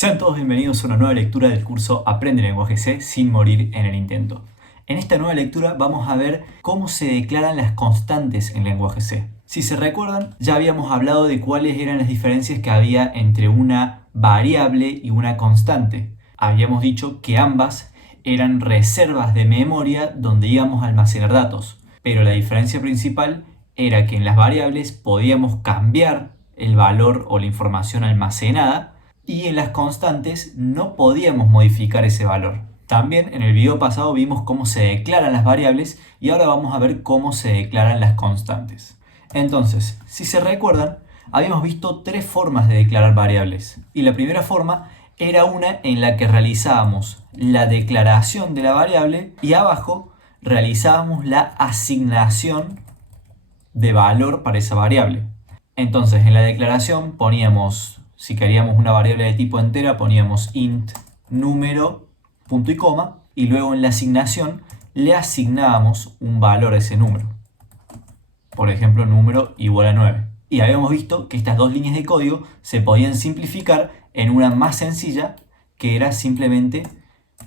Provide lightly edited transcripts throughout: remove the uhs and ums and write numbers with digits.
Sean todos bienvenidos a una nueva lectura del curso Aprende Lenguaje C sin morir en el intento. En esta nueva lectura vamos a ver cómo se declaran las constantes en lenguaje C. Si se recuerdan, ya habíamos hablado de cuáles eran las diferencias que había entre una variable y una constante. Habíamos dicho que ambas eran reservas de memoria donde íbamos a almacenar datos, pero la diferencia principal era que en las variables podíamos cambiar el valor o la información almacenada, y en las constantes no podíamos modificar ese valor. También en el video pasado vimos cómo se declaran las variables y ahora vamos a ver cómo se declaran las constantes. Entonces, si se recuerdan, habíamos visto tres formas de declarar variables. Y la primera forma era una en la que realizábamos la declaración de la variable y abajo realizábamos la asignación de valor para esa variable. Entonces, en la declaración poníamos, si queríamos una variable de tipo entera, poníamos int número, punto y coma, y luego en la asignación le asignábamos un valor a ese número. Por ejemplo, número igual a 9. Y habíamos visto que estas dos líneas de código se podían simplificar en una más sencilla, que era simplemente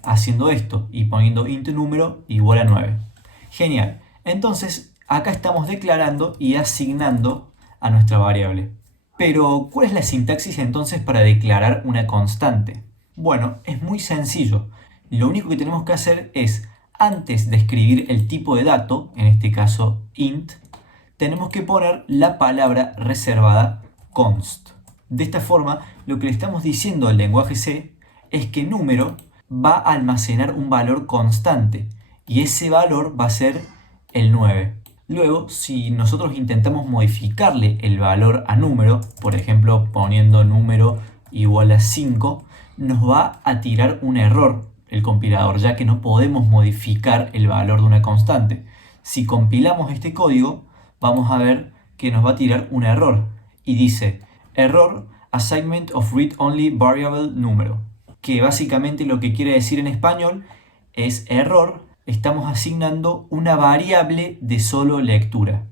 haciendo esto y poniendo int número igual a 9. Genial. Entonces, acá estamos declarando y asignando a nuestra variable. Pero, ¿cuál es la sintaxis entonces para declarar una constante? Bueno, es muy sencillo. Lo único que tenemos que hacer es, antes de escribir el tipo de dato, en este caso int, tenemos que poner la palabra reservada const. De esta forma, lo que le estamos diciendo al lenguaje C es que número va a almacenar un valor constante y ese valor va a ser el 9. Luego, si nosotros intentamos modificarle el valor a número, por ejemplo, poniendo número igual a 5, nos va a tirar un error el compilador, ya que no podemos modificar el valor de una constante. Si compilamos este código, vamos a ver que nos va a tirar un error. Y dice, error assignment of read-only variable número. Que básicamente lo que quiere decir en español es error, estamos asignando una variable de solo lectura.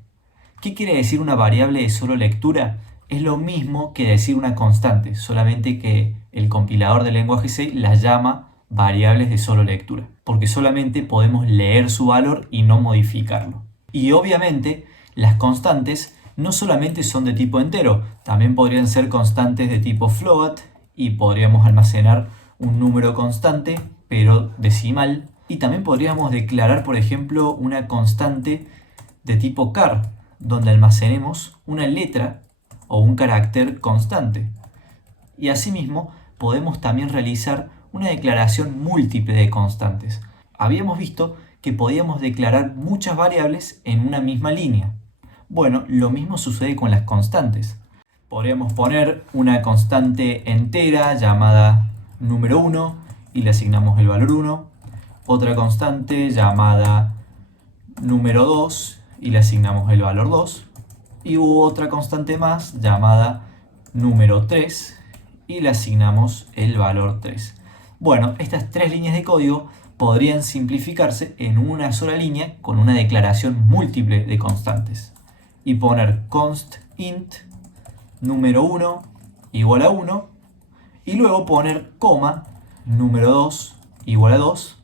¿Qué quiere decir una variable de solo lectura? Es lo mismo que decir una constante, solamente que el compilador del lenguaje C las llama variables de solo lectura, porque solamente podemos leer su valor y no modificarlo. Y obviamente las constantes no solamente son de tipo entero, también podrían ser constantes de tipo float y podríamos almacenar un número constante, pero decimal. Y también podríamos declarar, por ejemplo, una constante de tipo char, donde almacenemos una letra o un carácter constante. Y asimismo, podemos también realizar una declaración múltiple de constantes. Habíamos visto que podíamos declarar muchas variables en una misma línea. Bueno, lo mismo sucede con las constantes. Podríamos poner una constante entera llamada número 1 y le asignamos el valor 1. Otra constante llamada número 2 y le asignamos el valor 2. Y otra constante más llamada número 3 y le asignamos el valor 3. Bueno, estas tres líneas de código podrían simplificarse en una sola línea con una declaración múltiple de constantes. Y poner const int número 1 igual a 1 y luego poner coma número 2 igual a 2.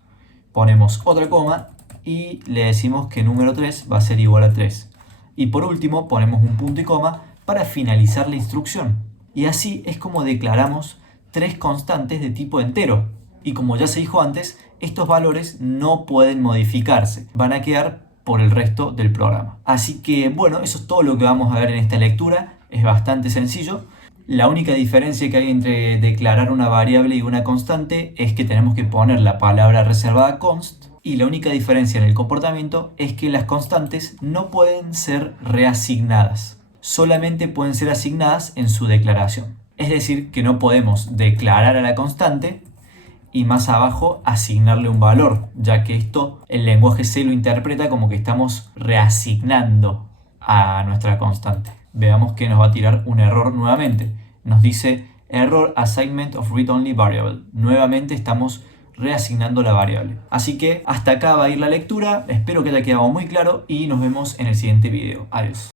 Ponemos otra coma y le decimos que número 3 va a ser igual a 3. Y por último ponemos un punto y coma para finalizar la instrucción. Y así es como declaramos tres constantes de tipo entero. Y como ya se dijo antes, estos valores no pueden modificarse. Van a quedar por el resto del programa. Así que bueno, eso es todo lo que vamos a ver en esta lectura. Es bastante sencillo. La única diferencia que hay entre declarar una variable y una constante es que tenemos que poner la palabra reservada const, y la única diferencia en el comportamiento es que las constantes no pueden ser reasignadas, solamente pueden ser asignadas en su declaración. Es decir, que no podemos declarar a la constante y más abajo asignarle un valor, ya que esto el lenguaje C lo interpreta como que estamos reasignando a nuestra constante. Veamos que nos va a tirar un error nuevamente. Nos dice error assignment of read-only variable. Nuevamente estamos reasignando la variable. Así que hasta acá va a ir la lectura. Espero que haya quedado muy claro y nos vemos en el siguiente video. Adiós.